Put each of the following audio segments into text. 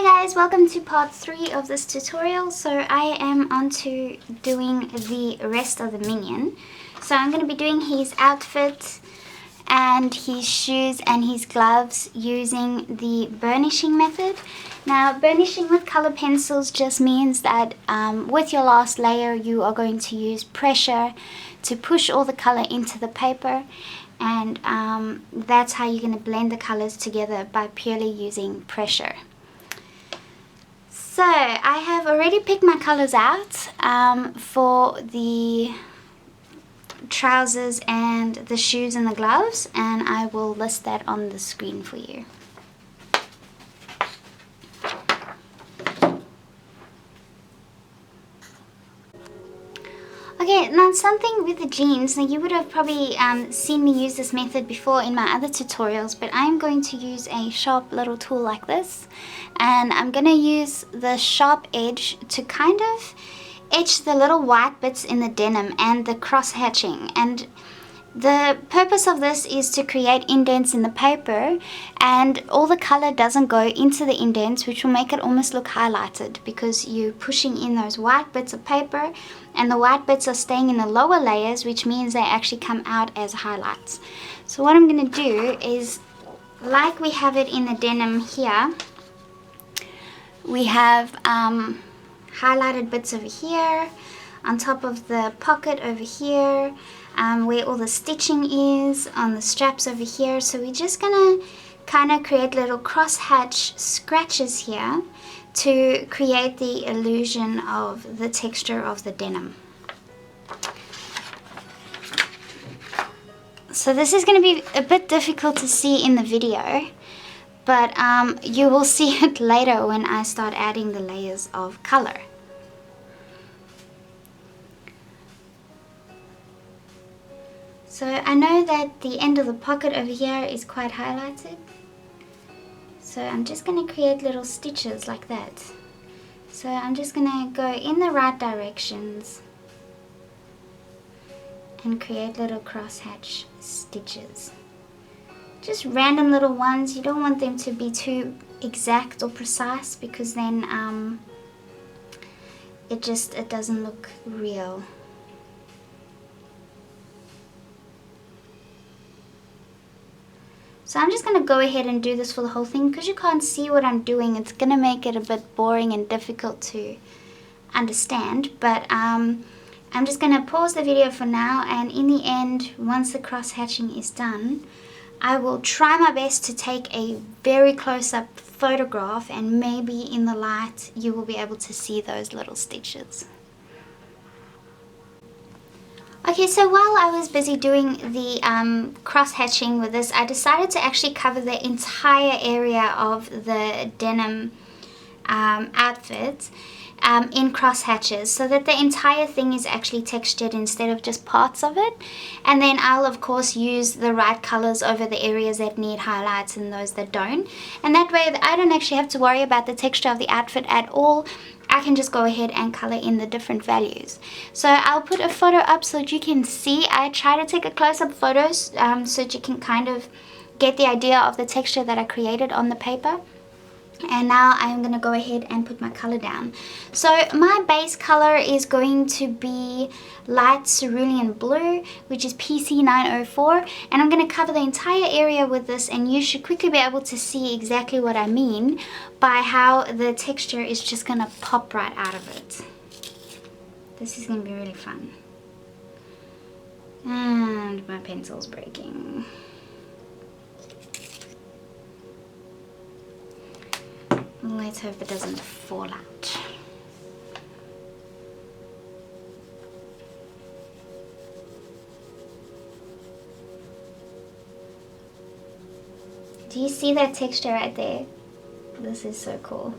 Hi guys, welcome to part 3 of this tutorial. So I am on to doing the rest of the minion. So I'm going to be doing his outfit and his shoes and his gloves using the burnishing method. Now, burnishing with color pencils just means that with your last layer you are going to use pressure to push all the color into the paper, and that's how you're going to blend the colors together, by purely using pressure. So I have already picked my colors out for the trousers and the shoes and the gloves, and I will list that on the screen for you. Okay, now something with the jeans. Now you would have probably seen me use this method before in my other tutorials, but I'm going to use a sharp little tool like this, and I'm going to use the sharp edge to kind of etch the little white bits in the denim and the cross hatching. And the purpose of this is to create indents in the paper, and all the color doesn't go into the indents, which will make it almost look highlighted, because you're pushing in those white bits of paper and the white bits are staying in the lower layers, which means they actually come out as highlights. So what I'm going to do is, like we have it in the denim here, we have highlighted bits over here, on top of the pocket over here, where all the stitching is, on the straps over here. So we're just gonna kind of create little cross-hatch scratches here to create the illusion of the texture of the denim. So this is going to be a bit difficult to see in the video, but you will see it later when I start adding the layers of color. So I know that the end of the pocket over here is quite highlighted, so I'm just going to create little stitches like that. So I'm just going to go in the right directions and create little crosshatch stitches. Just random little ones. You don't want them to be too exact or precise, because then it doesn't look real. So I'm just going to go ahead and do this for the whole thing. Because you can't see what I'm doing, it's going to make it a bit boring and difficult to understand. But I'm just going to pause the video for now, and in the end, once the cross hatching is done, I will try my best to take a very close-up photograph, and maybe in the light you will be able to see those little stitches. Okay, so while I was busy doing the cross-hatching with this, I decided to actually cover the entire area of the denim outfit in cross hatches, so that the entire thing is actually textured instead of just parts of it. And then I'll of course use the right colors over the areas that need highlights and those that don't, and that way I don't actually have to worry about the texture of the outfit at all. I can just go ahead and color in the different values. So I'll put a photo up so that you can see. I try to take a close-up photo so that you can kind of get the idea of the texture that I created on the paper. And now I'm going to go ahead and put my color down. So my base color is going to be light cerulean blue, which is PC904, and I'm going to cover the entire area with this, and you should quickly be able to see exactly what I mean by how the texture is just going to pop right out of it. This is going to be really fun. And my pencil's breaking. Let's hope it doesn't fall out. Do you see that texture right there? This is so cool.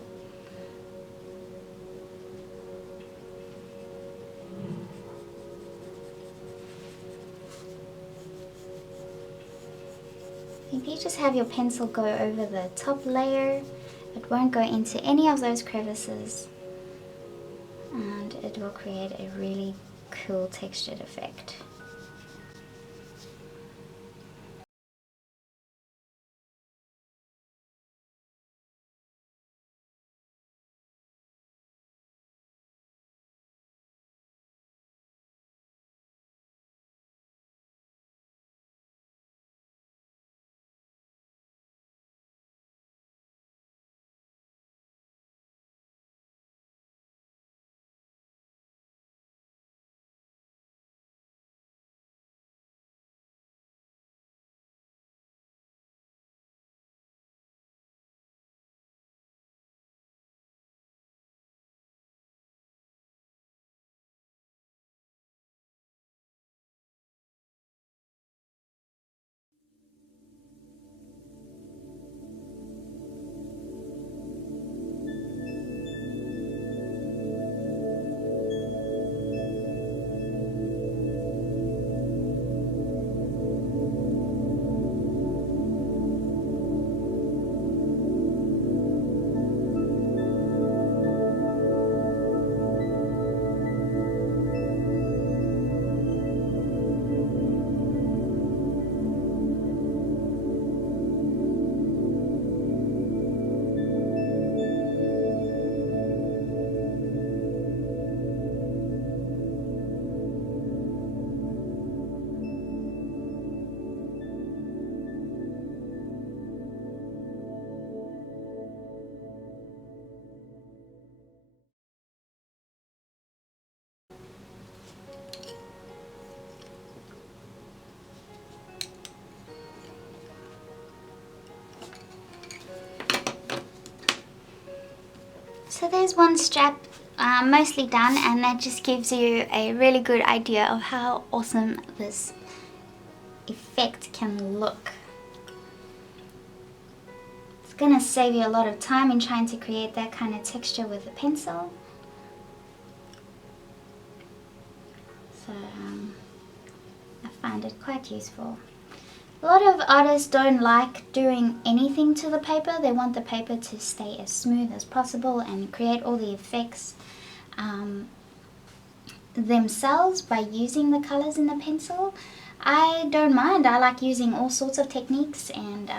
If you just have your pencil go over the top layer, it won't go into any of those crevices, and it will create a really cool textured effect. So there's one strap mostly done, and that just gives you a really good idea of how awesome this effect can look. It's gonna save you a lot of time in trying to create that kind of texture with a pencil. So I find it quite useful. A lot of artists don't like doing anything to the paper. They want the paper to stay as smooth as possible and create all the effects themselves by using the colors in the pencil. I don't mind. I like using all sorts of techniques, and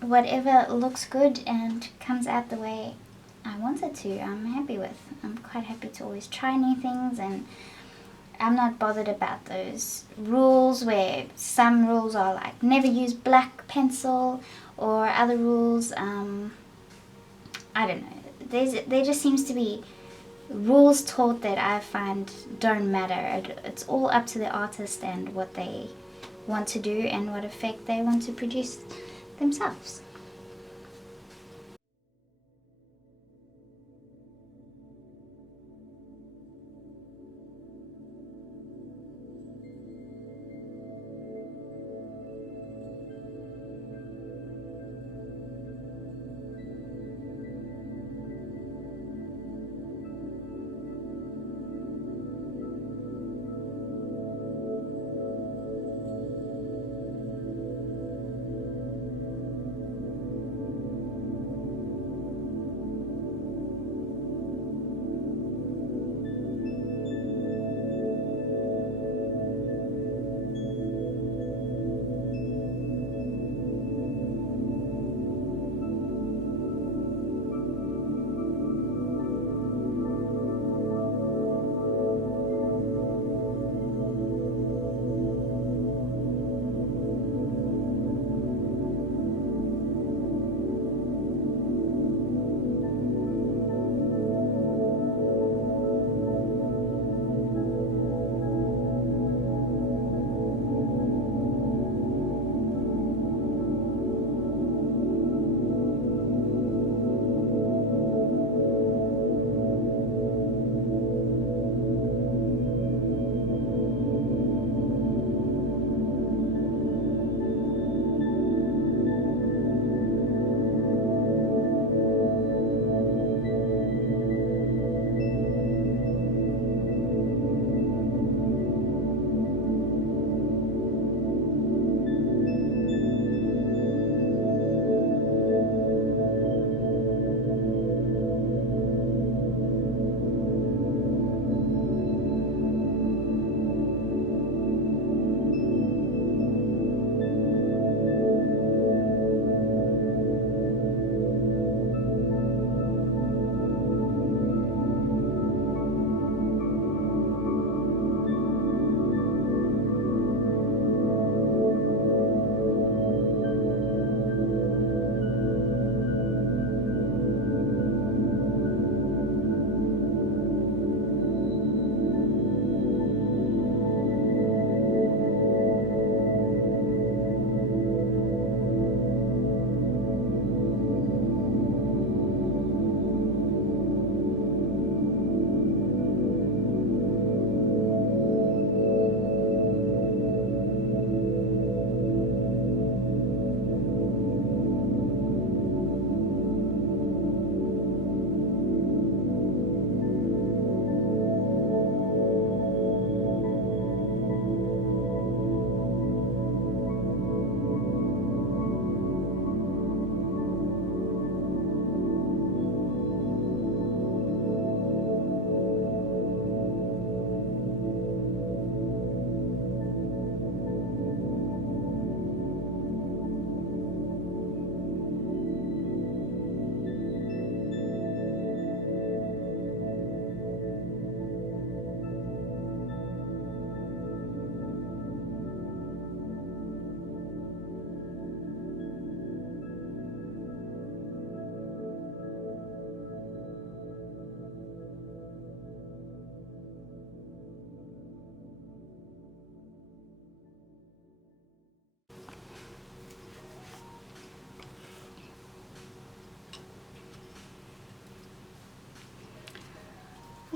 whatever looks good and comes out the way I want it to, I'm happy with. I'm quite happy to always try new things, and I'm not bothered about those rules where some rules are like never use black pencil, or other rules, I don't know. There just seems to be rules taught that I find don't matter. It's all up to the artist and what they want to do and what effect they want to produce themselves.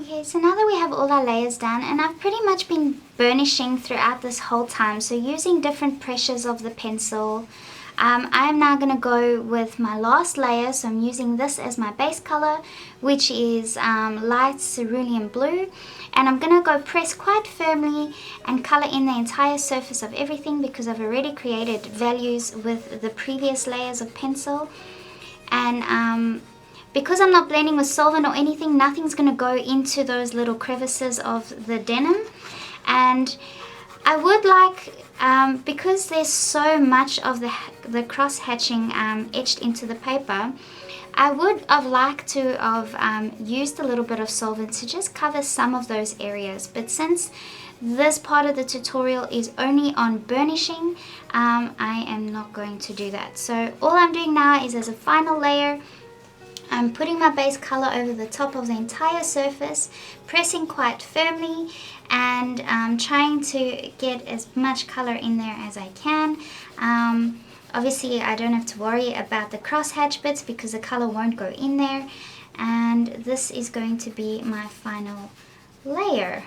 Okay, so now that we have all our layers done, and I've pretty much been burnishing throughout this whole time, so using different pressures of the pencil, I am now going to go with my last layer. So I'm using this as my base color, which is light cerulean blue, and I'm going to go press quite firmly and color in the entire surface of everything, because I've already created values with the previous layers of pencil. And because I'm not blending with solvent or anything, nothing's going to go into those little crevices of the denim. And I would like, because there's so much of the cross hatching etched into the paper, I would have liked to have used a little bit of solvent to just cover some of those areas. But since this part of the tutorial is only on burnishing, I am not going to do that. So all I'm doing now is, as a final layer, I'm putting my base color over the top of the entire surface, pressing quite firmly, and trying to get as much color in there as I can. Obviously I don't have to worry about the crosshatch bits because the color won't go in there, and this is going to be my final layer.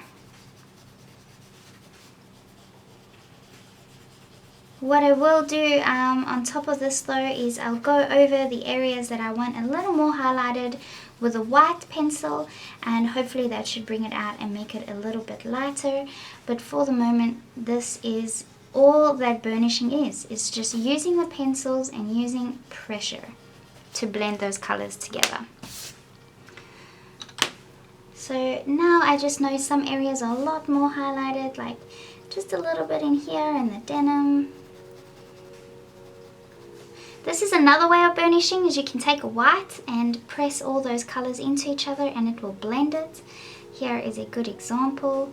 What I will do on top of this though is I'll go over the areas that I want a little more highlighted with a white pencil, and hopefully that should bring it out and make it a little bit lighter. But for the moment, this is all that burnishing is. It's just using the pencils and using pressure to blend those colors together. So now I just know some areas are a lot more highlighted, like just a little bit in here in the denim. This is another way of burnishing, is you can take a white and press all those colors into each other and it will blend it. Here is a good example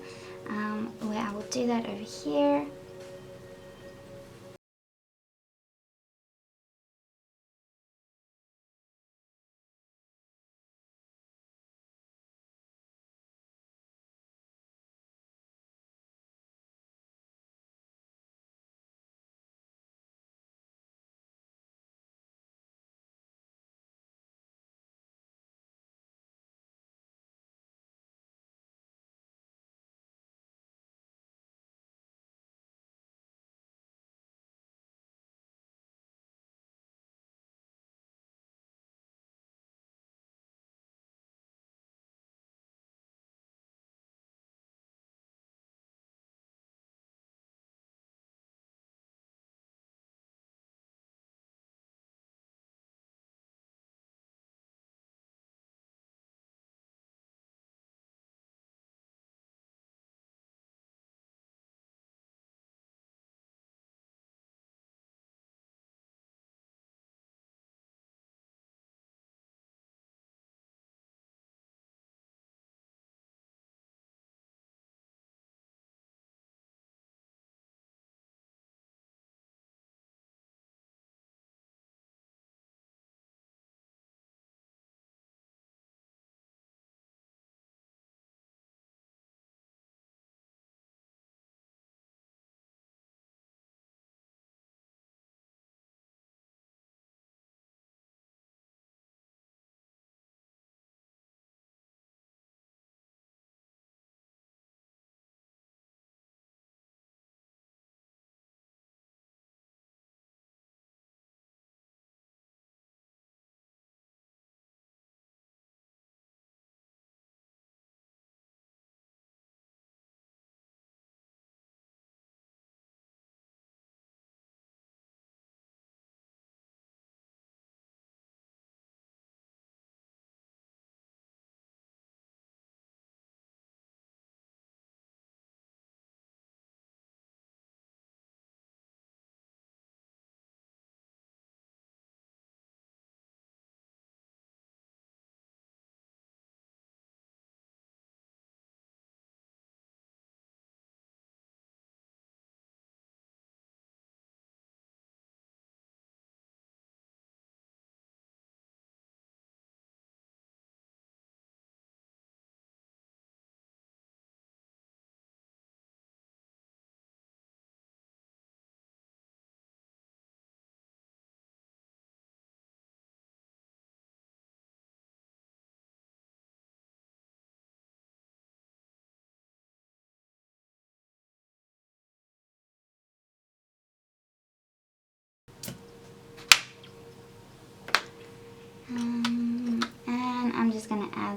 where I will do that over here.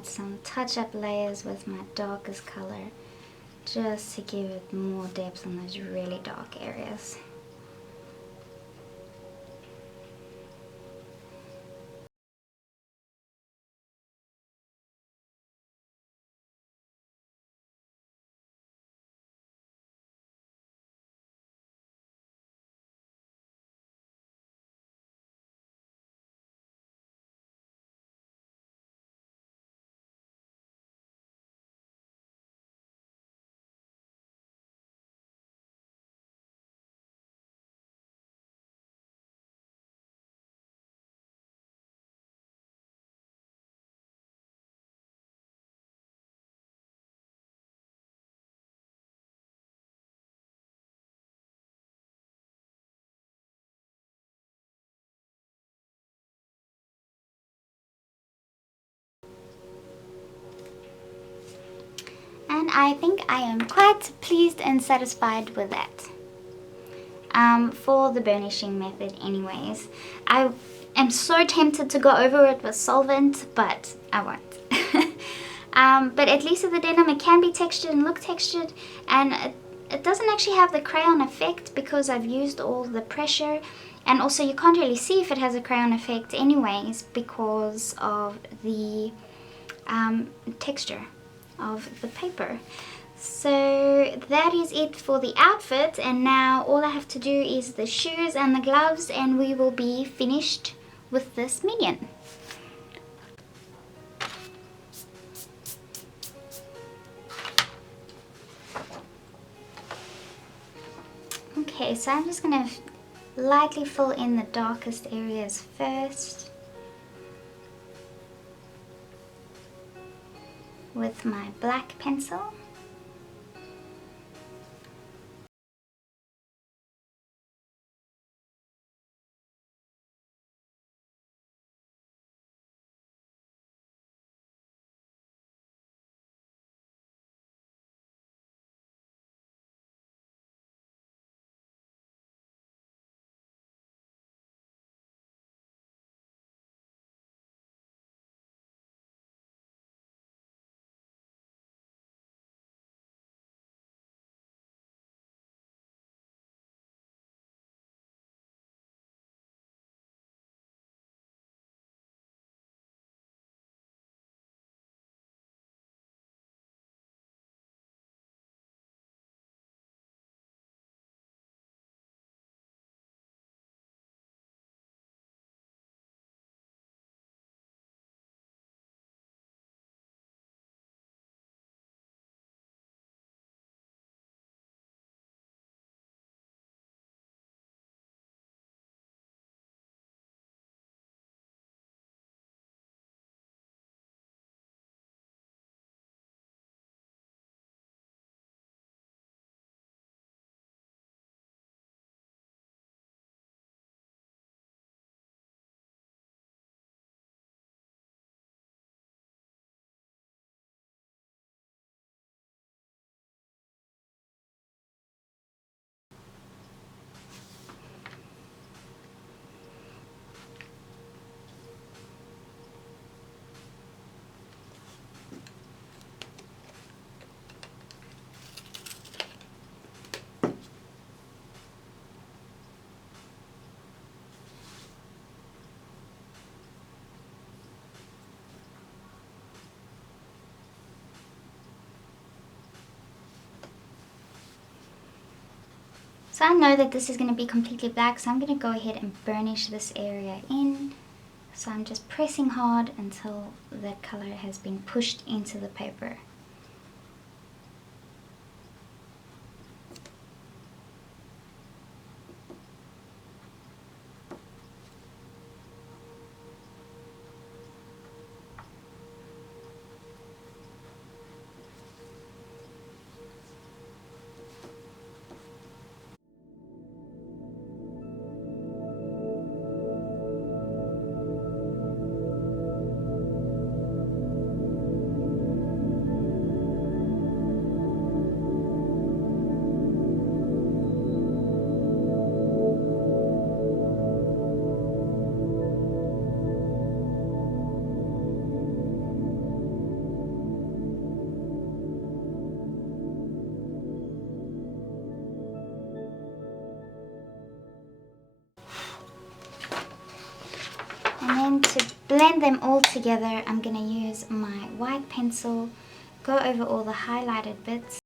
add some touch-up layers with my darkest color just to give it more depth on those really dark areas. And I think I am quite pleased and satisfied with that. For the burnishing method anyways. I am so tempted to go over it with solvent, but I won't. But at least with the denim it can be textured and look textured, and it doesn't actually have the crayon effect because I've used all the pressure, and also you can't really see if it has a crayon effect anyways because of the texture of the paper. So that is it for the outfit, and now all I have to do is the shoes and the gloves and we will be finished with this minion. Okay, so I'm just going to lightly fill in the darkest areas first with my black pencil. So I know that this is going to be completely black, so I'm going to go ahead and burnish this area in. So I'm just pressing hard until the color has been pushed into the paper. then to blend them all together, I'm going to use my white pencil, go over all the highlighted bits.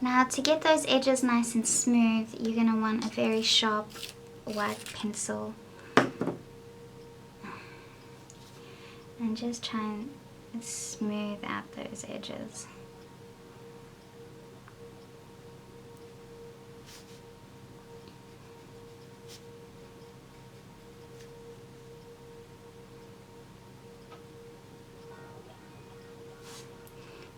Now to get those edges nice and smooth, you're going to want a very sharp white pencil. And just try and smooth out those edges.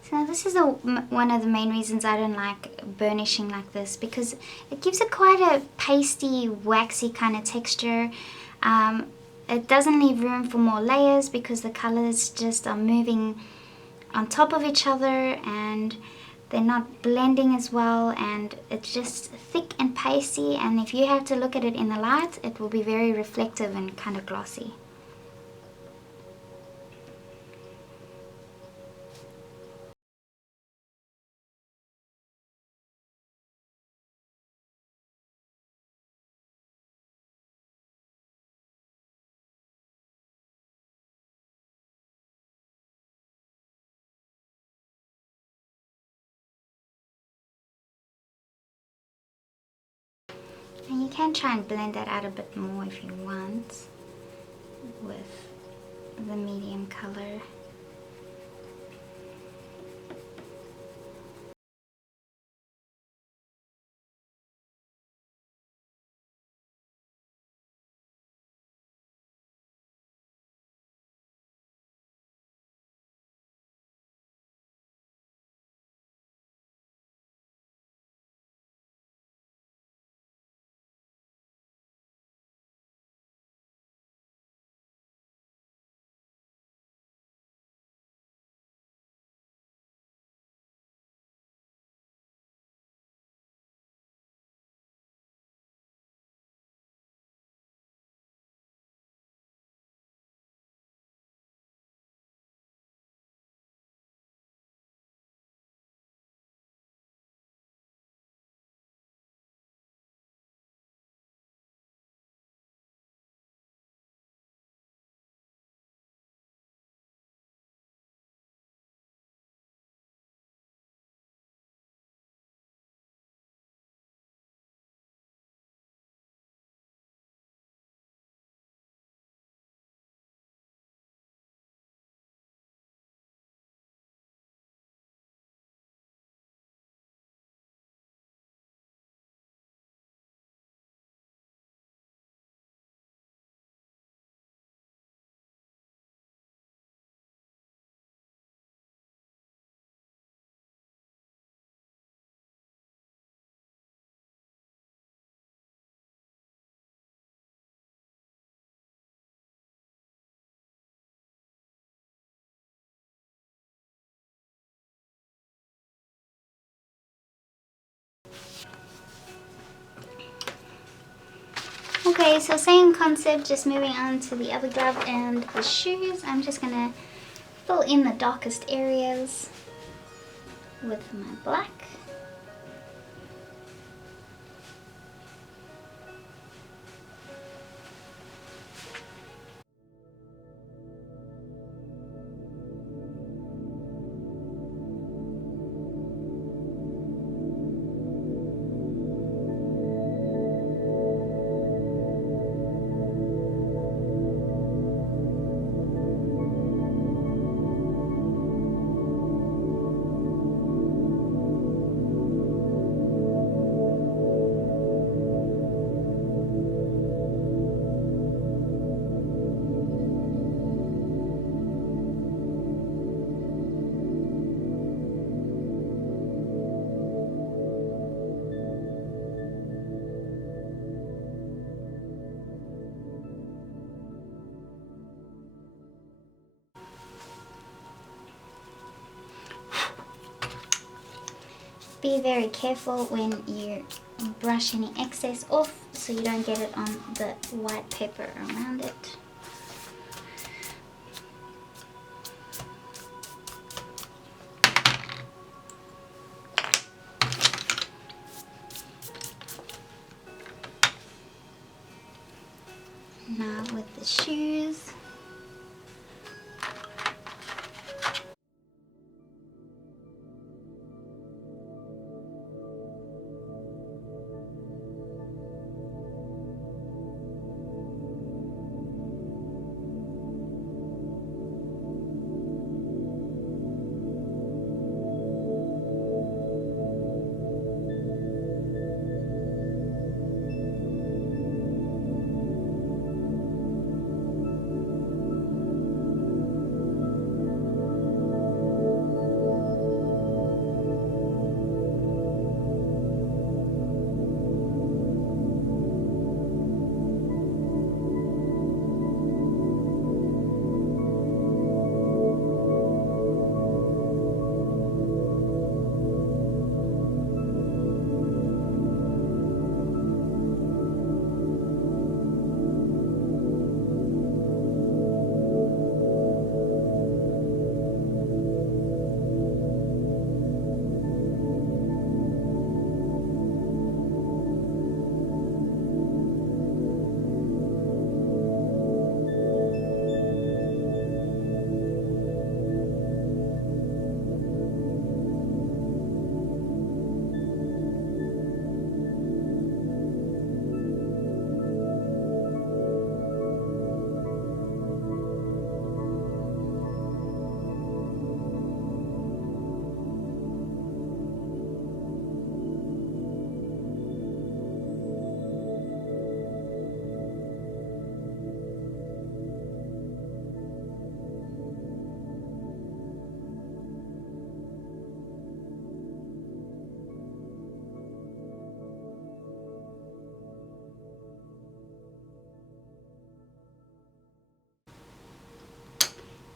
So this is one of the main reasons I don't like burnishing like this, because it gives it quite a pasty, waxy kind of texture. It doesn't leave room for more layers because the colors just are moving on top of each other and they're not blending as well, and it's just thick and pasty, and if you have to look at it in the light, it will be very reflective and kind of glossy. And you can try and blend that out a bit more if you want with the medium color. Okay, so same concept, just moving on to the other glove and the shoes. I'm just gonna fill in the darkest areas with my black. Be very careful when you brush any excess off so you don't get it on the white paper around it. Now with the shoes.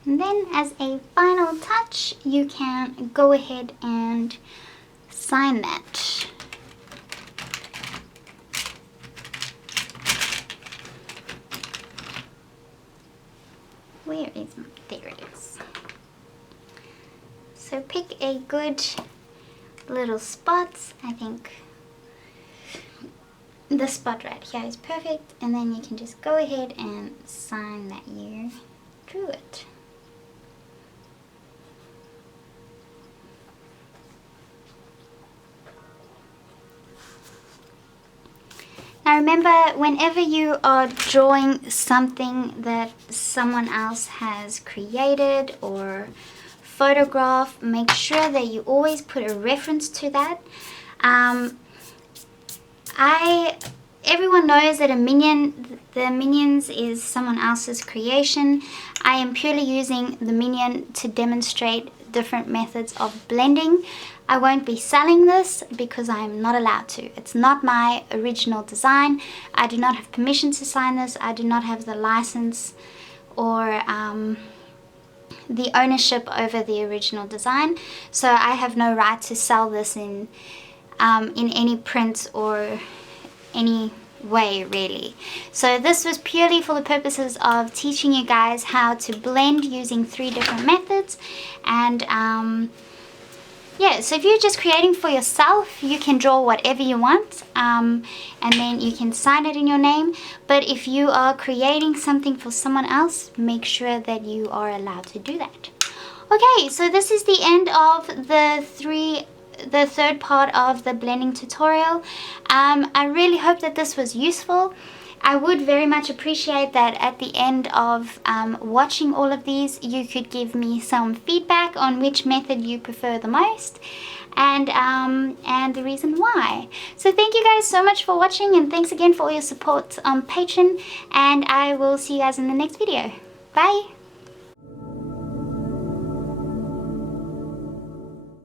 And then as a final touch, you can go ahead and sign that. Where is, there it is. So pick a good little spot. I think the spot right here is perfect, and then you can just go ahead and sign that you drew it. Now remember, whenever you are drawing something that someone else has created or photographed, make sure that you always put a reference to that. Everyone knows that the minions is someone else's creation. I am purely using the minion to demonstrate different methods of blending. I won't be selling this because I am not allowed to. It's not my original design. I do not have permission to sign this. I do not have the license or the ownership over the original design. So I have no right to sell this in any print or any way, really. So this was purely for the purposes of teaching you guys how to blend using 3 different methods. And yeah, so if you're just creating for yourself, you can draw whatever you want, and then you can sign it in your name. But if you are creating something for someone else, make sure that you are allowed to do that. Okay, so this is the end of the third part of the blending tutorial. I really hope that this was useful. I would very much appreciate that at the end of watching all of these, you could give me some feedback on which method you prefer the most, and the reason why. So thank you guys so much for watching, and thanks again for all your support on Patreon, and I will see you guys in the next video. Bye!